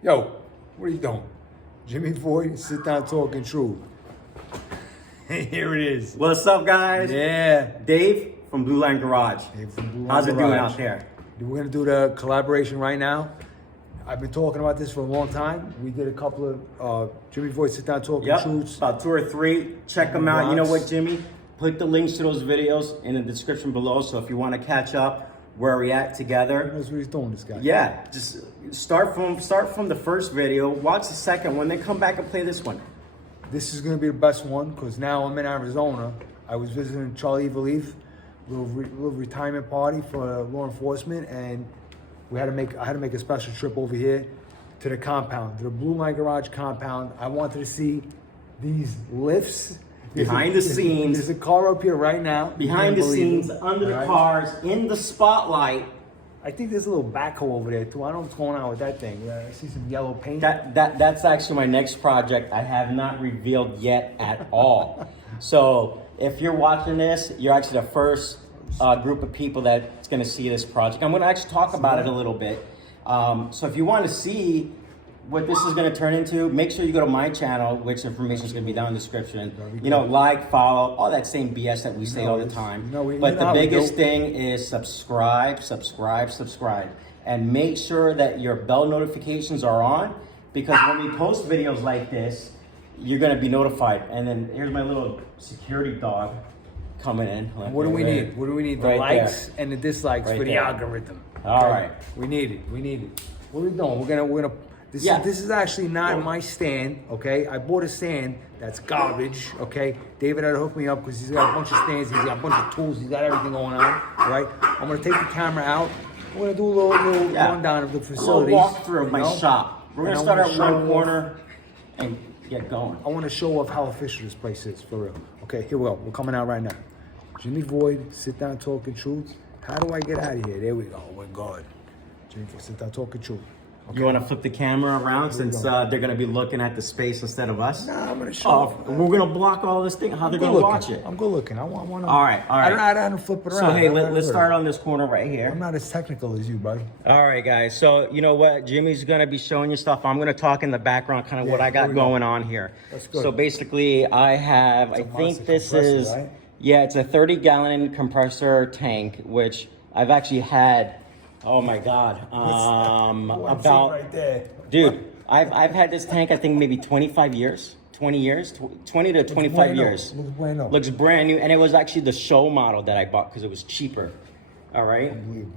Yo, what are you doing? JimmyVoid, Sit Down Talking Truth. Here it is. What's up, guys? Yeah. Dave from Blue Line Garage. Dave from Blue Line How's it doing Garage. out there? We're gonna do the collaboration right now. I've been talking about this for a long time. We did a couple of JimmyVoid Sit Down Talking Truths. About 2 or 3. Check them out. You know what, Jimmy? Put the links to those videos in the description below. So if you want to catch up where we at together. He knows what he's doing, this guy. Yeah, just start from the first video, watch the second one, then come back and play this one. This is gonna be the best one because now I'm in Arizona. I was visiting Charlie Evelief, little retirement party for law enforcement, and I had to make a special trip over here to the compound, to the Blue Line Garage compound. I wanted to see these lifts. Behind the scenes. There's a car up here right now. Behind the scenes, under the cars, in the spotlight. I think there's a little backhoe over there too. I don't know what's going on with that thing. I see some yellow paint. That's actually my next project. I have not revealed yet at all. So if you're watching this, you're actually the first group of people that's going to see this project. I'm going to actually talk about it a little bit. So if you want to see what this is going to turn into, make sure you go to my channel, which information is going to be down in the description. You know, like, follow, all that same BS that we say all the time. But the biggest thing is subscribe. And make sure that your bell notifications are on, because when we post videos like this, you're going to be notified. And then here's my little security dog coming in. What do we need? What do we need? The likes and the dislikes for the algorithm. All right. We need it. What are we doing? We're gonna. This is actually not my stand, okay? I bought a stand that's garbage, okay? David had to hook me up because he's got a bunch of stands, he's got a bunch of tools, he's got everything going on, all right? I'm gonna take the camera out. We're gonna do a little rundown of the facilities. A little walkthrough of my shop. We're gonna start at one corner and get going. I wanna show off how official this place is, for real. Okay, here we go. We're coming out right now. JimmyVoid, Sit Down Talking Truth. How do I get out of here? There we go. We're good. JimmyVoid, Sit Down Talking Truth. Okay. You want to flip the camera around since they're going to be looking at the space instead of us? Nah, I'm going to show. We're going to block all this thing. How they're going to watch it? I'm good looking. I want to. All right. I don't flip it around. So hey, let's start on this corner right here. I'm not as technical as you, buddy. All right, guys. So you know what? Jimmy's going to be showing you stuff. I'm going to talk in the background, kind of what I got going on here. That's good. So basically, I have. I think this is. Right? Yeah, it's a 30-gallon compressor tank, which I've actually had. Oh my God! About right there. Dude, I've had this tank, I think maybe 25 years, 20 to 25 years. Looks brand new. And it was actually the show model that I bought because it was cheaper. All right.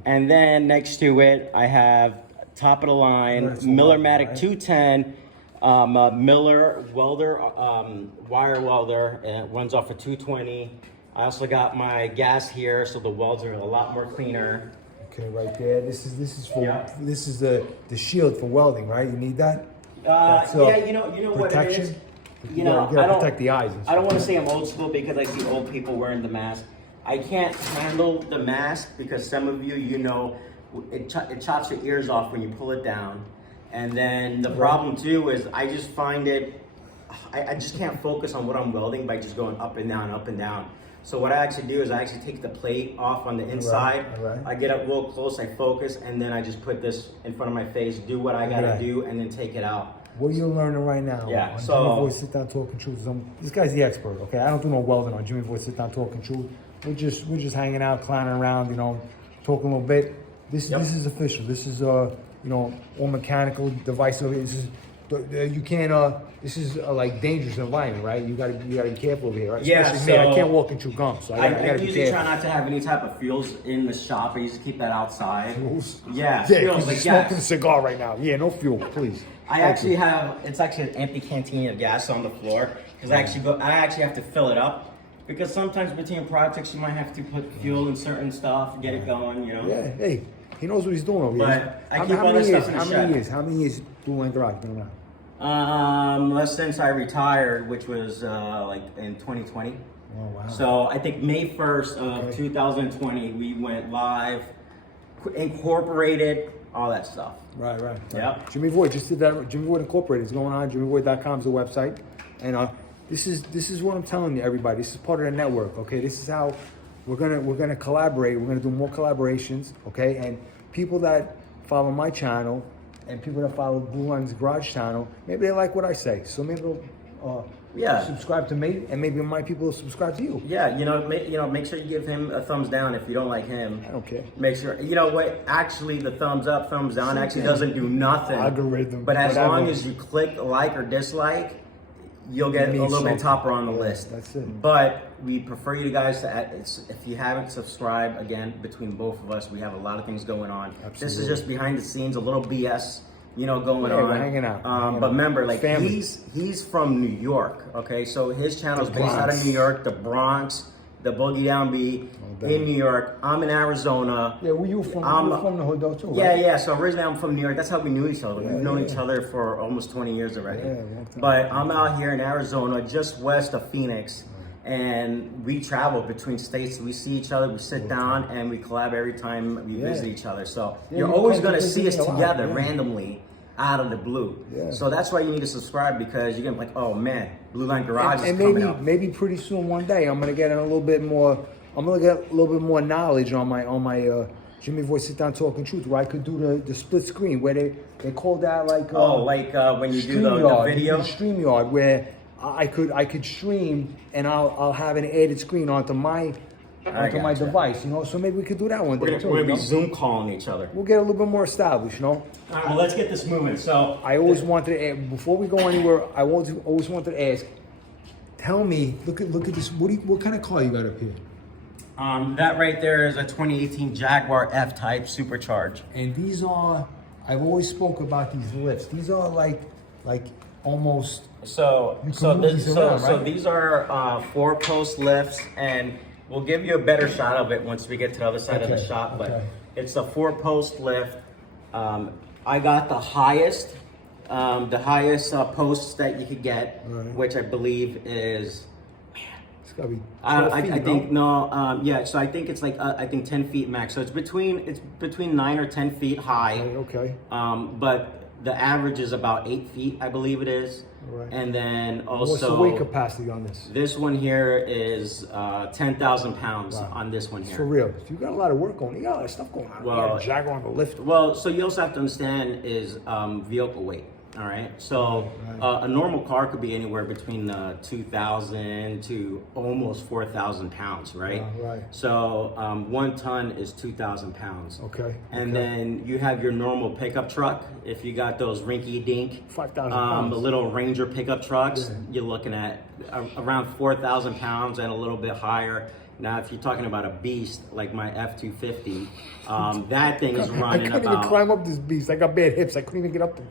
And then next to it, I have top of the line Miller-Matic 210, Miller welder, wire welder, and it runs off a 220. I also got my gas here, so the welds are a lot more cleaner. Okay, right there. This is for this is the shield for welding, right? You need that. Yeah, you know what it is. You know, you gotta protect the eyes. I don't want to say I'm old school because I see old people wearing the mask. I can't handle the mask because some of you know, it chops your ears off when you pull it down. And then the problem too is I just find it, I just can't focus on what I'm welding by just going up and down, up and down. So what I actually do is I actually take the plate off on the inside. I get up real close, I focus, and then I just put this in front of my face, do what I gotta do, and then take it out. What you're learning right now on JimmyVoid Sit Down Talking Truth. This guy's the expert, okay? I don't do no welding on JimmyVoid Sit Down Talking Truth. We're just hanging out, clowning around, you know, talking a little bit. This is official. This is you know, all mechanical device. This is you can't this is like dangerous environment, right? You gotta be careful over here, right? Especially me. I can't walk into gum, so I gotta usually try not to have any type of fuels in the shop. I usually keep that outside. Yeah, fuels, like smoking a cigar right now. Yeah, no fuel, please. I actually have it's actually an empty canteen of gas on the floor because I actually have to fill it up because sometimes between projects you might have to put fuel in certain stuff, get it going, you know. Yeah, hey, he knows what he's doing over here. But I keep all this stuff in the shed. How many years Blue Line Garage been around? Since I retired, which was like in 2020. Oh, wow. So I think May 1st of 2020, we went live, incorporated, all that stuff. Right. Yeah. JimmyVoid just did that. JimmyVoid Incorporated is going on. JimmyVoid.com is the website, and this is what I'm telling you, everybody. This is part of the network. Okay, this is how we're gonna collaborate. We're gonna do more collaborations. Okay, and people that follow my channel and people that follow Blue Line's Garage channel, maybe they like what I say. So maybe they'll subscribe to me, and maybe my people will subscribe to you. Yeah, make sure you give him a thumbs down if you don't like him. I don't care. Make sure, you know what, actually the thumbs up, thumbs down actually doesn't do nothing. Algorithm. But as long as you click like or dislike, you'll get a little bit topper on the list. That's it. But we prefer you guys to, if you haven't subscribed, again, between both of us, we have a lot of things going on. Absolutely. This is just behind the scenes, a little BS, going on. We're hanging out. But remember, like, Family. he's from New York, okay? So his channel is based out of New York, the Bronx, the Boogie Down Beat, in New York. I'm in Arizona. Yeah, where you from? You're from the hood though too, Yeah, right? yeah. So originally I'm from New York. That's how we knew each other. We've known each other for almost 20 years already. Yeah, long time. But I'm out here in Arizona, just west of Phoenix. And we travel between states. We see each other, we sit down, and we collab every time we visit each other. So you're always going to see us together randomly out of the blue. Yeah. So that's why you need to subscribe, because you're going to be like, oh man, Blue Line Garage is coming up. Maybe pretty soon one day I'm going to get a little bit more. I'm going to get a little bit more knowledge on my JimmyVoid Sit Down Talking Truth, where I could do the split screen, where they call that like when you do the video StreamYard, where I could stream, and I'll have an added screen onto my device, So maybe we could do that one day too. We're gonna be Zoom calling each other. We'll get a little bit more established, All right, well, let's get this moving. So I always wanted to ask, before we go anywhere, I always wanted to ask. Tell me, look at this. What kind of car you got up here? That right there is a 2018 Jaguar F-Type Supercharged. And these are, I've always spoke about these lifts. These are like almost. So these are 4-post lifts, and we'll give you a better shot of it once we get to the other side of the shop. But it's a 4-post lift. I got the highest posts that you could get, which I believe is. It's gotta be. I think no. Yeah. So I think it's like 10 feet max. So it's between 9 or 10 feet high. Okay. But the average is about 8 feet, I believe it is. Right. And then also, what's the weight capacity on this? This one here is 10,000 pounds on this one here. For real. You got a lot of work on it. You got a lot of stuff going on. Well, you got a Jaguar on the lift. Well, so you also have to understand is vehicle weight. All right. So a normal car could be anywhere between 2,000 to almost 4,000 pounds, right? Right. So 1 ton is 2,000 pounds. Okay. And then you have your normal pickup truck. If you got those rinky-dink, 5,000 pounds. the little Ranger pickup trucks, you're looking at around 4,000 pounds and a little bit higher. Now, if you're talking about a beast like my F-250, that thing is running about. I couldn't even climb up this beast. I got bad hips. I couldn't even get up the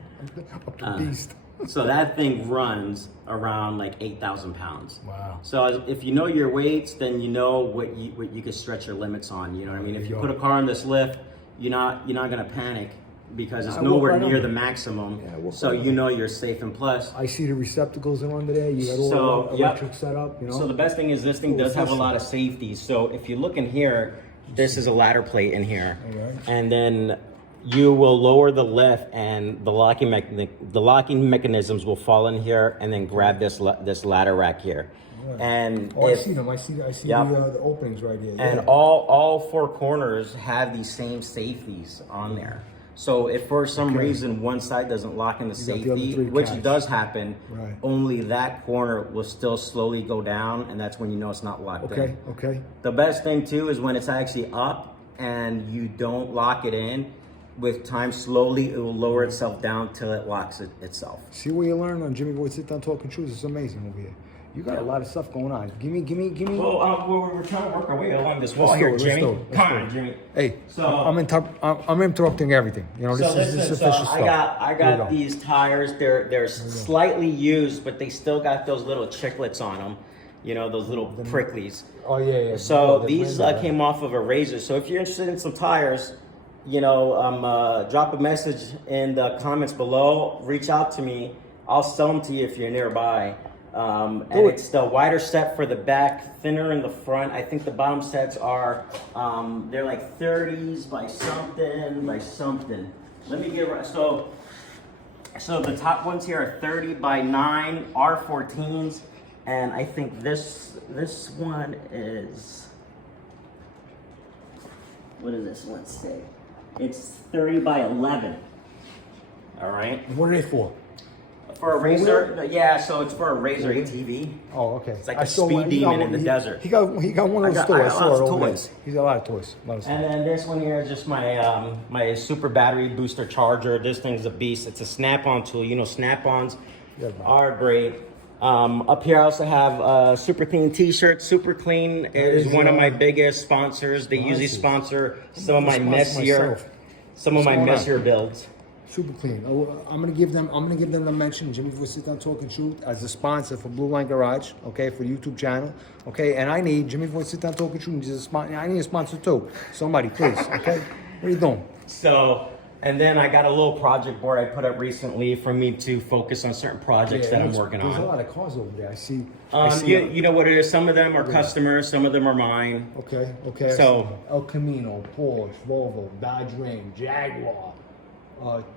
beast. So that thing runs around like 8,000 pounds. Wow. So if you know your weights, then you know what you can stretch your limits on. You know what I mean? If you put a car on this lift, you're not gonna panic, because it's nowhere near the maximum. So you know you're safe. And plus, I see the receptacles are under there. You got all the electric setup. So the best thing is this thing does have a lot of safety. So if you look in here, this is a ladder plate in here, and then you will lower the lift, and the locking mechanisms will fall in here, and then grab this ladder rack here. And I see them. I see the openings right here. And all 4 corners have these same safeties on there. So if for some reason one side doesn't lock in the safety, which does happen, only that corner will still slowly go down, and that's when you know it's not locked in. Okay. The best thing too is when it's actually up and you don't lock it in. With time, slowly it will lower itself down till it locks itself. See what you learn on JimmyVoid Sit Down Talking Truth. It's amazing over here. You got a lot of stuff going on. Give me. Well, we're trying to work our way along this wall here, Jimmy. Come on, Jimmy. Hey, so I'm interrupting everything. This is official stuff. I got these tires. They're slightly used, but they still got those little chiclets on them. Those little pricklies. Oh yeah. So these came off of a razor. So if you're interested in some tires, drop a message in the comments below. Reach out to me. I'll sell them to you if you're nearby. And it's the wider set for the back, thinner in the front. I think the bottom sets are, they're like 30s by something. Let me get right. So the top ones here are 30 by 9 R14s, and I think this one is. What does this one say? It's 30 by 11. All right. And what are they for? For a Razor, yeah. So it's for a Razor ATV. Oh, okay. It's like a speed demon in the desert. He got one of those toys. I got lots of toys. He's got a lot of toys. And then this one here is just my my super battery booster charger. This thing's a beast. It's a snap-on tool. You know, snap-ons are great. Up here I also have Super Clean t-shirt. Super Clean is one of my biggest sponsors. They usually sponsor some of my messier builds. Super Clean. I'm gonna give them the mention. JimmyVoid Sit Down Talking Truth as a sponsor for Blue Line Garage. Okay, for the YouTube channel. Okay, and I need JimmyVoid Sit Down Talking Truth. I need a sponsor too. Somebody, please. Okay, what are you doing? So, and then I got a little project board I put up recently for me to focus on certain projects that I'm working on. There's a lot of cars over there. I see. You know what it is? Some of them are customers, some of them are mine. Okay. So El Camino, Porsche, Volvo, Dodge Ram, Jaguar,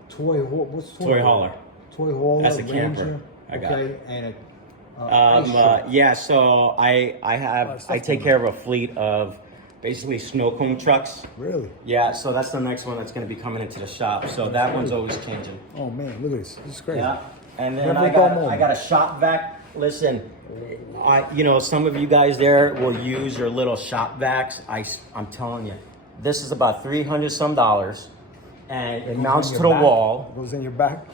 Toy Hauler. Toy Hauler. That's a Ranger, camper. I got it. And a yeah. So I take care of a fleet of basically snow cone trucks. Really? Yeah. So that's the next one that's going to be coming into the shop. So that one's always changing. Oh man, look at this. This is crazy. Yeah. And then I got a shop vac. Listen, some of you guys there will use your little shop vacs. I'm telling you, this is about $300 some, and it mounts to the wall. It goes in your back.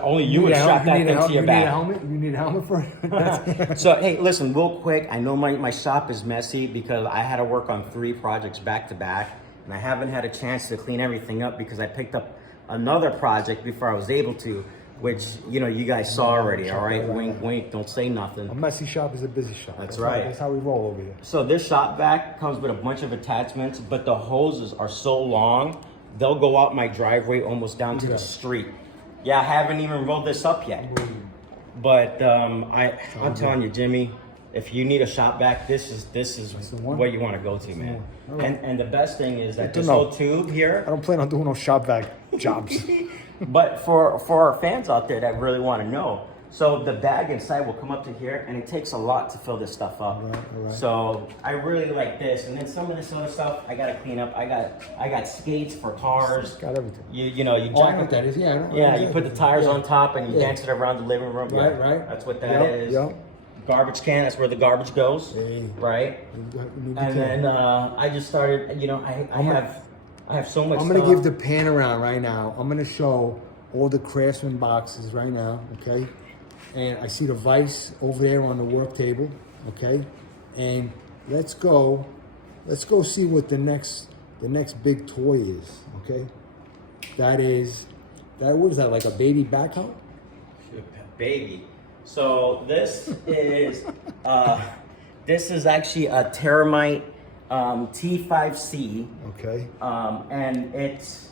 Only you would strap that thing to your back. You need a helmet for it. So hey, listen, real quick. I know my shop is messy because I had to work on 3 projects back to back, and I haven't had a chance to clean everything up because I picked up another project before I was able to. Which, you guys saw already, all right? Wink, wink, don't say nothing. A messy shop is a busy shop. That's right. That's how we roll over here. So this shop vac comes with a bunch of attachments, but the hoses are so long, they'll go out my driveway almost down to the street. Yeah, I haven't even rolled this up yet. But I'm telling you, Jimmy, if you need a shop vac, this is what you want to go to, man. Right. And the best thing is that this whole tube here. I don't plan on doing no shop vac jobs. But for our fans out there that really want to know, so the bag inside will come up to here, and it takes a lot to fill this stuff up. Right. So I really like this, and then some of this other stuff I gotta clean up. I got skates for cars. Got everything. You jack what that is. Yeah. You put the tires on top and you dance it around the living room. Right. That's what that is. Garbage can. That's where the garbage goes. Right. And then I just started. I have so much I'm going to give the pan around right now. I'm going to show all the Craftsman boxes right now, okay? And I see the vise over there on the work table, okay? And let's go see what the next big toy is, okay? What is that, like a baby backhoe? Baby. So this is actually a Terramite T5C. Okay. And it's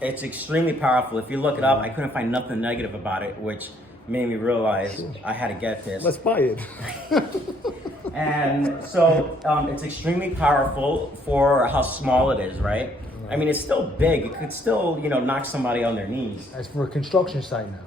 extremely powerful. If you look it up, I couldn't find nothing negative about it, which made me realize I had to get this. Let's buy it. And so it's extremely powerful for how small it is, right? I mean, it's still big. It could still, knock somebody on their knees. That's for a construction site now.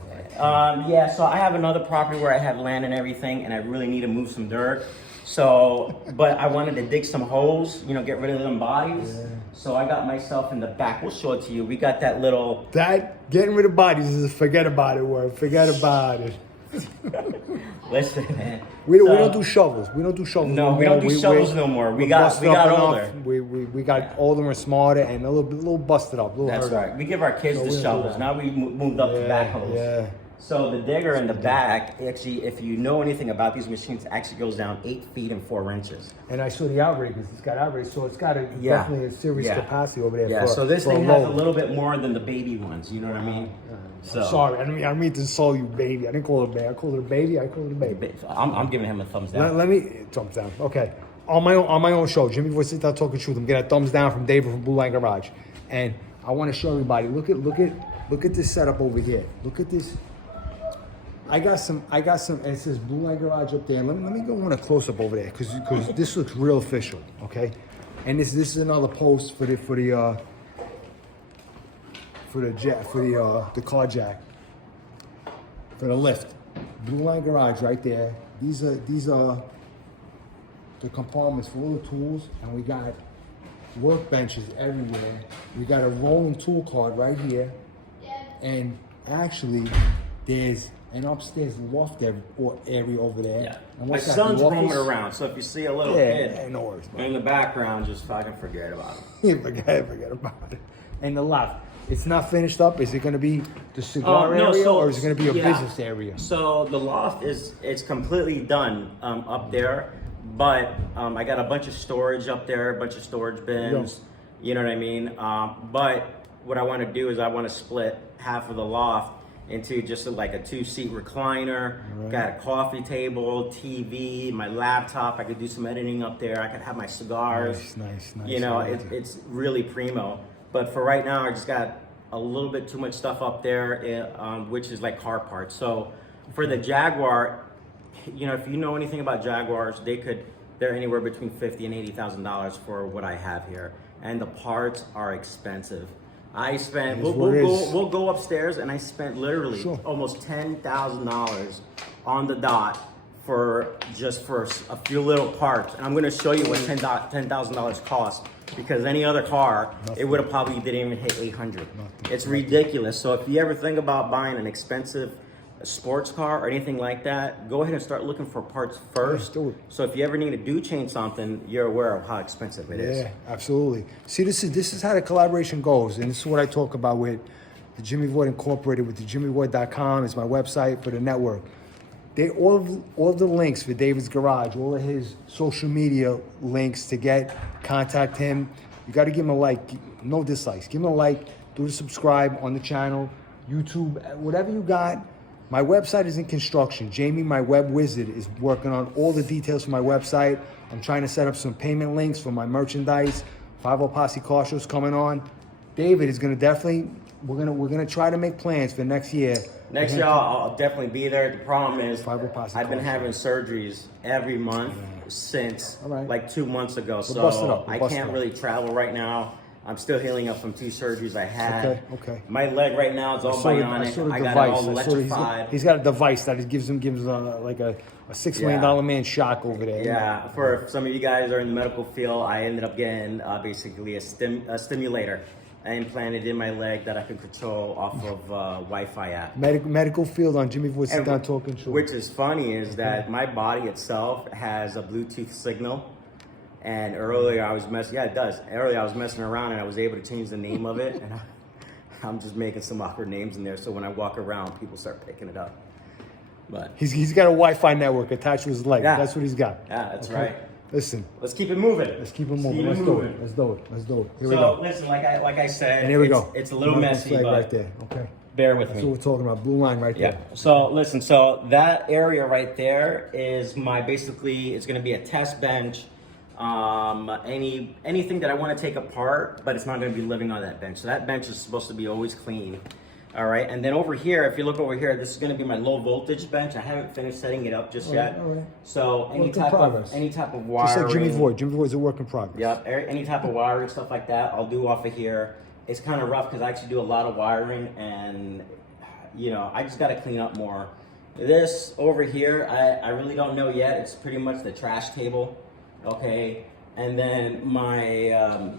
Yeah, so I have another property where I have land and everything, and I really need to move some dirt. So, but I wanted to dig some holes, get rid of them bodies. Yeah. So I got myself in the back. We'll show it to you. We got that little... Getting rid of bodies is a forget about it word. Forget about it. Listen, man. We don't do shovels. We don't do shovels. No, we don't do shovels no more. We got older. We got older and smarter and a little busted up. That's right. We give our kids the shovels. Now we moved up to backhoes. Yeah. So the digger in the back, actually, if you know anything about these machines, actually goes down 8 feet and 4 inches. And I saw the outriggers. It's got outriggers, so it's got definitely a serious capacity over there. Yeah. So this thing has a little bit more than the baby ones. You know what I mean? So sorry, I didn't mean to insult you, baby. I didn't call it a baby. I called it a baby. I'm giving him a thumbs down. Let me thumbs down. Okay. On my own show, JimmyVoid Sit Down Talking Truth. I'm getting a thumbs down from David from Blue Line Garage, and I want to show everybody. Look at this setup over here. Look at this. I got some, and it says Blue Line Garage up there. Let me go on a close up over there because this looks real official, okay? And this is another post for the car jack, for the lift. Blue Line Garage right there. These are the compartments for all the tools, and we got workbenches everywhere. We got a rolling tool cart right here, and actually, there's an upstairs loft area over there. Yeah. And My what's that, son's the office? roaming around, so if you see a little kid no worries, in the background, just fucking forget about him. forget about it. And the loft, it's not finished up. Is it going to be the cigar area, or is it going to be a business area? So the loft it's completely done up there, but I got a bunch of storage up there, a bunch of storage bins. You know what I mean? But what I want to do is I want to split half of the loft into just like a 2-seat recliner. Right. Got a coffee table, TV, my laptop. I could do some editing up there. I could have my cigars. Nice. You know, it's really primo. But for right now, I just got a little bit too much stuff up there, which is like car parts. So for the Jaguar, you know, if you know anything about Jaguars, they're anywhere between $50,000 and $80,000 for what I have here, and the parts are expensive. I spent. We'll go upstairs, and I spent literally almost $10,000 on the dot for a few little parts. And I'm going to show you what $10,000 costs, because any other car, it would have probably didn't even hit $800. It's ridiculous. So if you ever think about buying an expensive sports car or anything like that, go ahead and start looking for parts first. So if you ever need to change something, you're aware of how expensive it is. Yeah, absolutely. See, this is how the collaboration goes, and this is what I talk about with the Jimmy Void Incorporated, with the JimmyVoid.com is my website for the network. All the links for David's Garage, all of his social media links to contact him. You got to give him a like, no dislikes. Give him a like, do the subscribe on the channel, YouTube, whatever you got. My website is in construction. Jamie, my web wizard, is working on all the details for my website. I'm trying to set up some payment links for my merchandise. 50 Posse Car Show's coming on. David is going to we're gonna try to make plans for next year. Next year, I'll definitely be there. The problem is, I've been having surgeries every month since like 2 months ago. So I can't really travel right now. I'm still healing up from 2 surgeries I had. Okay. My leg right now is all bionic. I got it all electrified. He's got a device that gives him like a $6 million man shock over there. Yeah. For some of you guys who are in the medical field, I ended up getting basically a stimulator implanted in my leg that I can control off of Wi-Fi app. Medical field on JimmyVoid SitDownTalkingTruth. Which is funny is that my body itself has a Bluetooth signal. And earlier I was Earlier I was messing around, and I was able to change the name of it. And I'm just making some awkward names in there, so when I walk around, people start picking it up. But he's got a Wi-Fi network attached to his leg. Yeah. That's what he's got. Yeah, that's right. Listen, let's keep it moving. Let's do it. Here we go. Listen, like I said, and here we go. It's a little messy, but right there. Okay. Bear with me. That's what we're talking about. Blue line right there. So listen, so that area right there is basically it's going to be a test bench. Anything that I want to take apart, but it's not going to be living on that bench. So that bench is supposed to be always clean. All right, and then over here, if you look over here, this is going to be my low voltage bench. I haven't finished setting it up just yet. All right. So any type of wiring. Just like Jimmy Void. Jimmy Void is a work in progress. Yep. Any type of wiring, stuff like that, I'll do off of here. It's kind of rough because I actually do a lot of wiring, and you know, I just got to clean up more. This over here, I really don't know yet. It's pretty much the trash table. Okay, and then my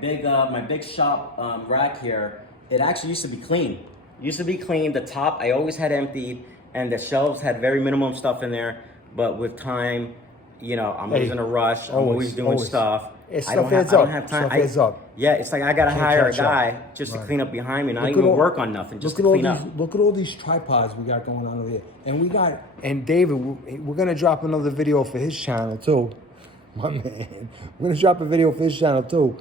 big shop rack here, it actually used to be clean. The top I always had emptied, and the shelves had very minimum stuff in there. But with time, you know, I'm always in a rush. I'm always doing stuff. I don't have time. Yeah, it's like I gotta hire a guy just to clean up behind me, not even work on nothing, just to clean up. Look at all these tripods we got going on over here, and David, we're gonna drop another video for his channel too. My man, we're gonna drop a video for his channel too.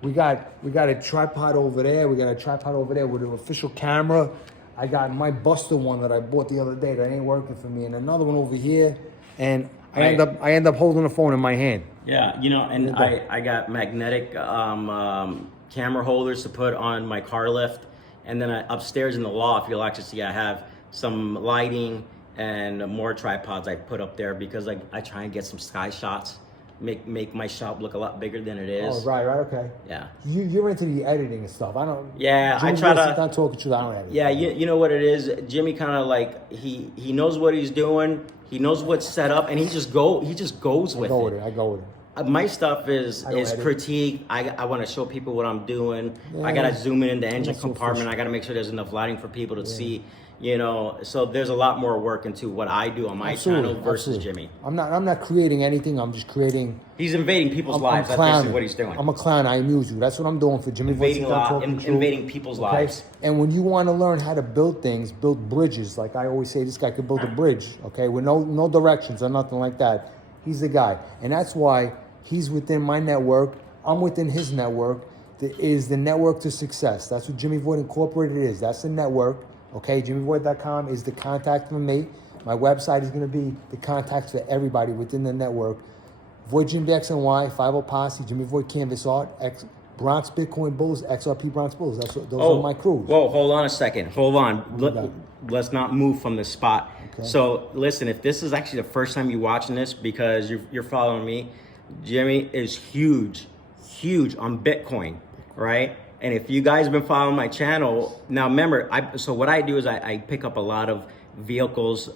We got a tripod over there. We got a tripod over there with an official camera. I got my Buster one that I bought the other day that ain't working for me, and another one over here. And I end up holding the phone in my hand. Yeah, you know, and I got magnetic camera holders to put on my car lift, and then upstairs in the loft, you'll actually see I have some lighting and more tripods I put up there because I try and get some sky shots. Make my shop look a lot bigger than it is. Oh, right, okay. Yeah. You're into the editing and stuff. I don't. Yeah, I try to. Not talking to you. I don't edit. Yeah, you know what it is. Jimmy kind of like he knows what he's doing. He knows what's set up, and he just goes with it. I go with it. My stuff is edit. critique. I want to show people what I'm doing. Yeah. I gotta zoom in the engine so compartment. efficient. I gotta make sure there's enough lighting for people to see. You know, so there's a lot more work into what I do on my channel versus Jimmy. I'm not creating anything. I'm just creating. He's invading people's lives. That's basically what he's doing. I'm a clown. I amuse you. That's what I'm doing for JimmyVoid invading people's lives. And when you want to learn how to build things, build bridges, like I always say, this guy could build a bridge, okay, with no directions or nothing like that. He's the guy, and that's why he's within my network. I'm within his network. Is the network to success. That's what JimmyVoid Incorporated is. That's the network. Okay, JimmyVoid.com is the contact for me. My website is going to be the contacts for everybody within the network. Void Jim X and Y, 50 Posse, JimmyVoid Canvas Art, Bronx Bitcoin Bulls, XRP Bronx Bulls. Those are my crews. Whoa, hold on a second. Hold on. Let's not move from this spot. Okay. So listen, if this is actually the first time you're watching this because you're following me, Jimmy is huge on Bitcoin, right? And if you guys have been following my channel, now remember, so what I do is I pick up a lot of vehicles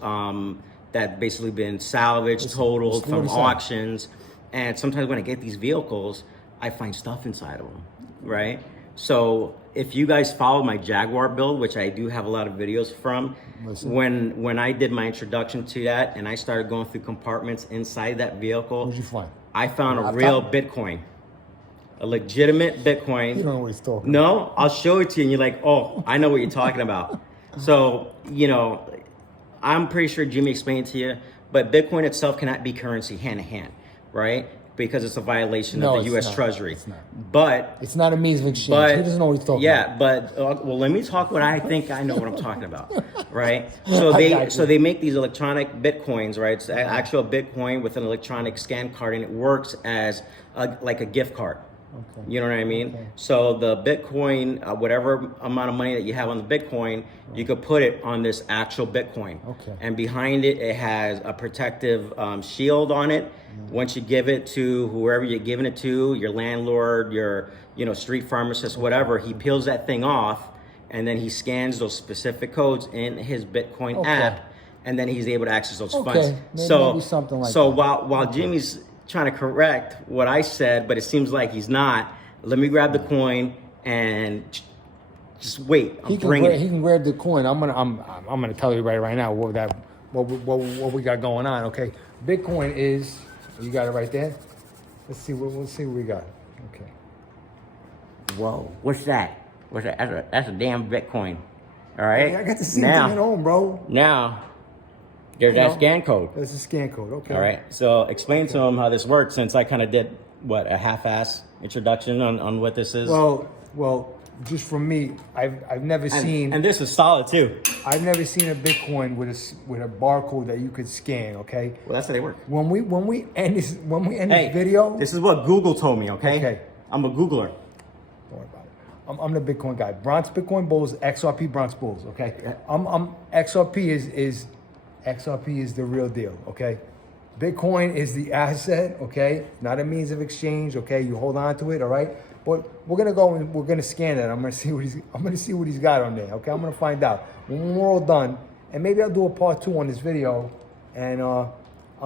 that basically been salvaged, totaled from auctions. And sometimes when I get these vehicles, I find stuff inside of them, right? So if you guys follow my Jaguar build, which I do have a lot of videos from, when I did my introduction to that and I started going through compartments inside that vehicle, what'd you find? I found a real Bitcoin. A legitimate Bitcoin. You don't know what he's talking about. No, I'll show it to you and you're like, oh, I know what you're talking about. So, you know, I'm pretty sure Jimmy explained to you, but Bitcoin itself cannot be currency hand in hand, right? Because it's a violation of the U.S. Treasury. It's not. But it's not a means of exchange. He doesn't know what he's talking about. Yeah, but well, let me talk what I think I know what I'm talking about, right? So they make these electronic Bitcoins, right? It's actual Bitcoin with an electronic scan card, and it works as like a gift card. Okay. You know what I mean? Okay. So the Bitcoin, whatever amount of money that you have on the Bitcoin, you could put it on this actual Bitcoin. Okay. And behind it, it has a protective shield on it. Once you give it to whoever you're giving it to, your landlord, your street pharmacist, whatever, he peels that thing off, and then he scans those specific codes in his Bitcoin app, and then he's able to access those funds. Maybe something like that. While Jimmy's trying to correct what I said, but it seems like he's not, let me grab the coin and just wait. He can grab the coin. I'm gonna tell you right now what we got going on. Okay, Bitcoin is. You got it right there. Let's see what we got. Okay. Whoa, what's that? What's that? That's a damn Bitcoin. All right. Yeah, I got the same thing at home, bro. Now, there's that scan code. That's a scan code. Okay. All right. So explain to him how this works, since I kind of did a half-ass introduction on what this is. Well, just from me, I've never seen. And this is solid too. I've never seen a Bitcoin with a barcode that you could scan. Okay. Well, that's how they work. When we end this video, this is what Google told me. Okay. I'm a Googler. Don't worry about it. I'm the Bitcoin guy. Bronx Bitcoin Bulls, XRP Bronx Bulls. Okay. Yeah. XRP is the real deal. Okay. Bitcoin is the asset. Okay. Not a means of exchange. Okay. You hold on to it. All right. But we're gonna go and we're gonna scan it. I'm gonna see what he's got on there. Okay, I'm gonna find out when we're all done, and maybe I'll do a part 2 on this video, and I'll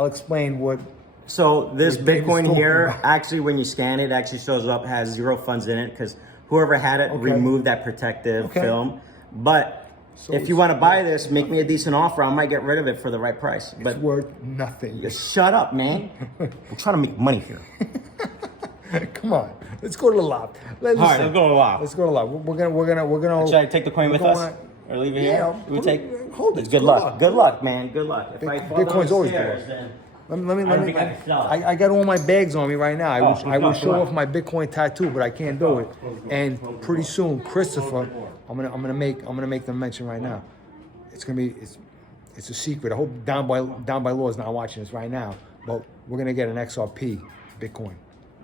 explain what. So this Bitcoin here, actually, when you scan it, actually shows up has 0 funds in it because whoever had it removed that protective film. But if you want to buy this, make me a decent offer. I might get rid of it for the right price. But it's worth nothing. Just shut up, man. We're trying to make money here. Come on, let's go to the loft. All right, let's go to the loft. Let's go to the loft. We're gonna. Should I take the coin with us, or leave it here? Hold it. Good luck. Good luck, man. Good luck. If I fall Bitcoin's always good. Let me. I got all my bags on me right now. I will show off my Bitcoin tattoo, but I can't do it. And pretty soon, Christopher, I'm gonna make them mention right now. It's a secret. I hope Down by Law is not watching this right now. But we're gonna get an XRP Bitcoin.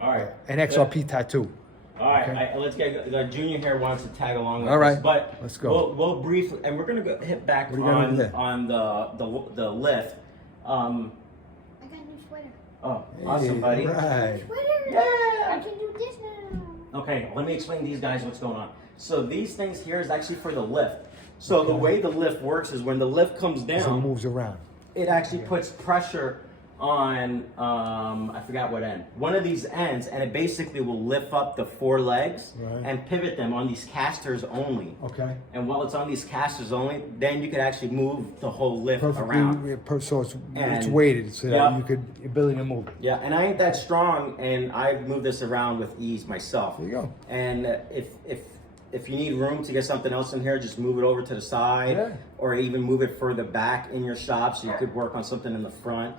All right. An XRP tattoo. All right. Let's get the Junior here wants to tag along with us. Us, but let's go. We'll briefly, and we're gonna hit back on the lift. I got a new sweater. Oh, awesome, buddy. Right. Sweater. Yeah. I can do this now. Okay, let me explain to these guys what's going on. So these things here is actually for the lift. So the way the lift works is when the lift comes down, so it moves around. It actually puts pressure on, I forgot what end, one of these ends, and it basically will lift up the 4 legs and pivot them on these casters only. Okay. And while it's on these casters only, then you could actually move the whole lift around. So it's weighted, so that you could ability to move it. Yeah, and I ain't that strong, and I move this around with ease myself. There you go. And if you need room to get something else in here, just move it over to the side, or even move it further back in your shop so you could work on something in the front.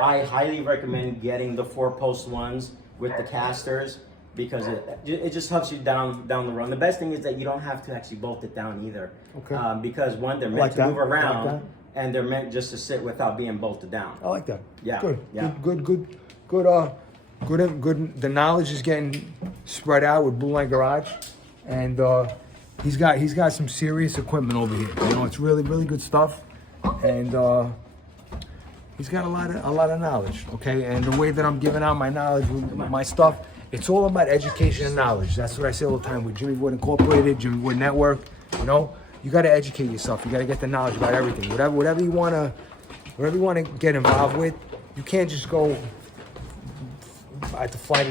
I highly recommend getting the 4-post ones with the casters because it just helps you down the run. The best thing is that you don't have to actually bolt it down either. Okay. Because one, they're meant to move around, and they're meant just to sit without being bolted down. I like that. Yeah. Good. Yeah. Good. The knowledge is getting spread out with Blue Line Garage, and he's got some serious equipment over here. You know, it's really good stuff, and he's got a lot of knowledge. Okay, and the way that I'm giving out my knowledge with my stuff, it's all about education and knowledge. That's what I say all the time with JimmyVoid Incorporated, JimmyVoid Network. You know, you got to educate yourself. You got to get the knowledge about everything. Whatever you wanna get involved with, you can't just go at the fly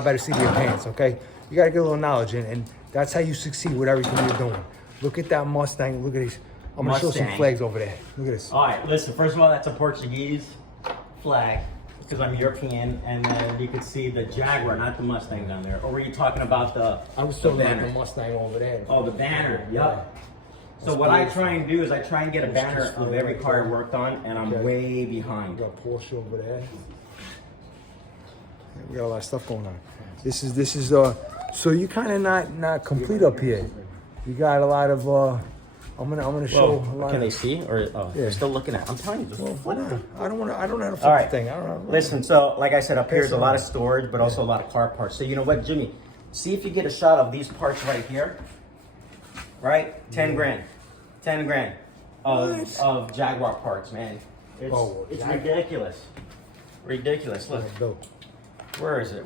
by the seat of your pants. Okay, you got to get a little knowledge, and that's how you succeed with everything you're doing. Look at that Mustang. Look at these. I'm gonna show some flags over there. Look at this. All right, listen. First of all, that's a Portuguese flag because I'm European, and then you can see the Jaguar, not the Mustang down there. Or were you talking about the? I was talking about the Mustang over there. Oh, the banner. Yep. So what I try and do is I try and get a banner of every car I worked on, and I'm way behind. We got Porsche over there. We got a lot of stuff going on. This is so you kind of not complete up here. You got a lot of I'm gonna show a lot. Can they see or they're still looking at? I'm telling you, just flip it. I don't know how to flip the thing. I don't know. Listen, so like I said, up here is a lot of storage, but also a lot of car parts. So you know what, Jimmy? See if you get a shot of these parts right here. Right, 10 grand of Jaguar parts, man. It's ridiculous. Look, where is it?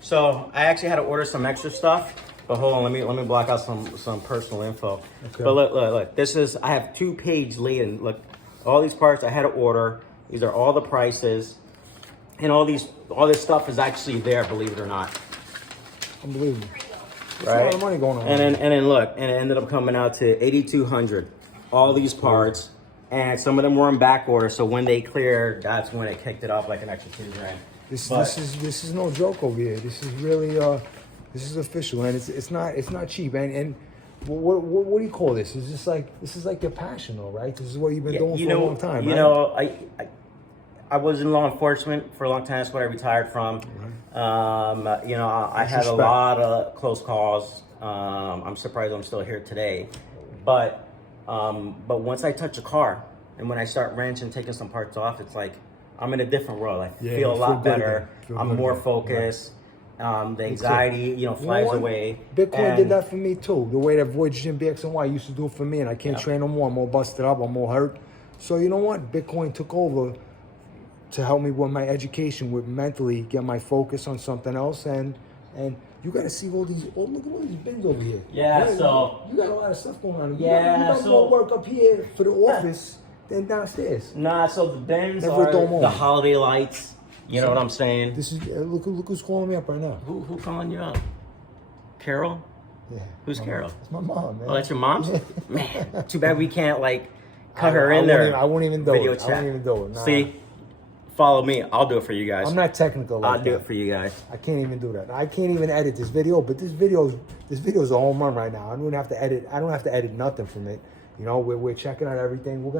So I actually had to order some extra stuff, but hold on, let me block out some personal info. Okay. But look, this is, I have 2-page laden. Look, all these parts I had to order. These are all the prices, and all this stuff is actually there, believe it or not. Unbelievable. Right? There's a lot of money going on. And then look, and it ended up coming out to $8,200. All these parts, and some of them were in back order. So when they cleared, that's when it kicked it up like an extra $2 grand. This is no joke over here. This is really this is official, and it's not cheap. And what do you call this? This is like your passion, though, right? This is what you've been doing for a long time. You know, I was in law enforcement for a long time. That's what I retired from. Right. You know, I had a lot of close calls. I'm surprised I'm still here today, but once I touch a car and when I start wrenching, taking some parts off, it's like I'm in a different world. I feel a lot better. I'm more focused. Right. The anxiety, flies away. Bitcoin did that for me too. The way that Void Gym BX&Y used to do it for me, and I can't train no more. I'm all busted up. I'm all hurt. So you know what? Bitcoin took over to help me with my education, with mentally get my focus on something else, and you got to see all these. Oh, look at all these bins over here. Yeah, so you got a lot of stuff going on. Yeah, you got more work up here for the office than downstairs. Nah, so the bins are the holiday lights. You know what I'm saying? This is look who's calling me up right now. Who calling you up? Carol? Yeah. Who's Carol? It's my mom, man. Oh, that's your mom's? Man, too bad we can't cut her in there. I won't even do video it. chat. I won't even do it. Nah. See, follow me. I'll do it for you guys. I'm not technical like I'll do it for you guys. I can't even do that. I can't even edit this video, but this video is a home run right now. I don't have to edit nothing from it. You know, we're checking out everything.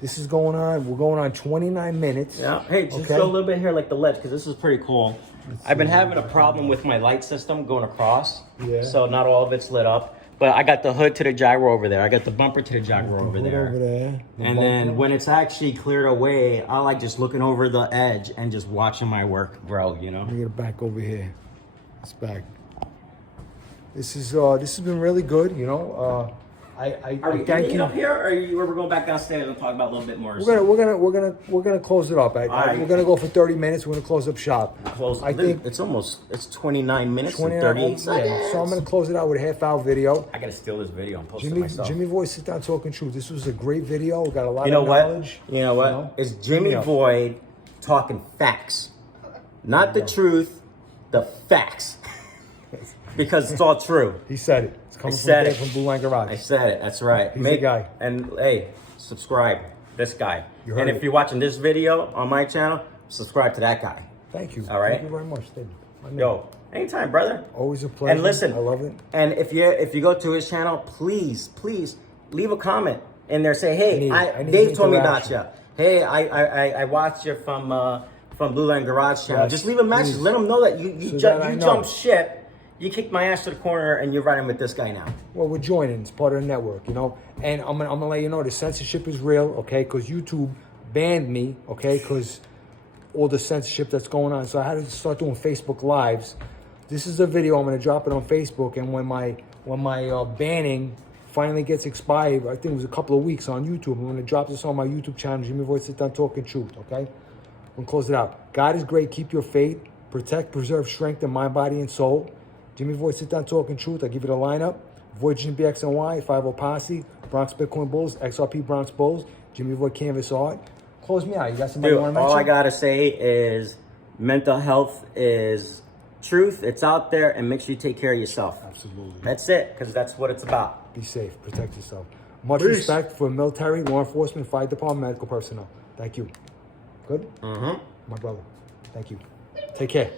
This is going on. We're going on 29 minutes. Yeah. Hey, just go a little bit here, like the ledge, because this is pretty cool. I've been having a problem with my light system going across. Yeah. So not all of it's lit up. But I got the hood to the Jaguar over there. I got the bumper to the Jaguar over there. And then when it's actually cleared away, I like just looking over the edge and just watching my work grow, you know? Let me get it back over here. It's back. This has been really good, you know. Are we thank ending it you. up here, or we're going back downstairs and talk about a little bit more? We're gonna close it up. right. We're gonna go for 30 minutes. We're gonna close up shop. I think it's 29 minutes and 38 seconds. Yeah, so I'm gonna close it out with a half-hour video. I gotta steal this video and post it myself. JimmyVoid Sit Down Talking Truth. This was a great video. We got a lot You know of what? knowledge. You know what? It's JimmyVoid talking facts, not the truth, the facts, because it's all true. He said it. It's coming from Blue Line Garage. I said it. That's right. He's the guy. And hey, subscribe. This guy. You heard And if it. you're watching this video on my channel, subscribe to that guy. Thank you. All right. Thank you very much. Thank you. Yo, anytime, brother. Always a pleasure. And listen, I love it. And if you go to his channel, please leave a comment in there. Say, hey, I need Dave told me about interaction. you. Hey, I watched you from Blue Line Garage channel. Yes, Just leave a message. please. Let them know that you jumped ship. You kicked my ass to the corner, and you're riding with this guy now. Well, we're joining. It's part of the network, you know. And I'm gonna let you know the censorship is real, okay? Because YouTube banned me, okay? Because all the censorship that's going on. So I had to start doing Facebook Lives. This is a video. I'm gonna drop it on Facebook, and when my banning finally gets expired, I think it was a couple of weeks on YouTube, I'm gonna drop this on my YouTube channel, JimmyVoid Sit Down Talking Truth, okay? We'll close it out. God is great. Keep your faith. Protect, preserve, strengthen mind, body, and soul. JimmyVoid Sit Down Talking Truth. I give you the lineup. Void BXNY, 50 Posse, Bronx Bitcoin Bulls, XRP Bronx Bulls, JimmyVoid Canvas Art. Close me out. You got somebody you want to mention? All I gotta say is mental health is truth. It's out there, and make sure you take care of yourself. Absolutely. That's it, because that's what it's about. Be safe. Protect yourself. Much Peace. respect for military, law enforcement, fire department, medical personnel. Thank you. Good? Mm-hmm. My brother. Thank you. Take care.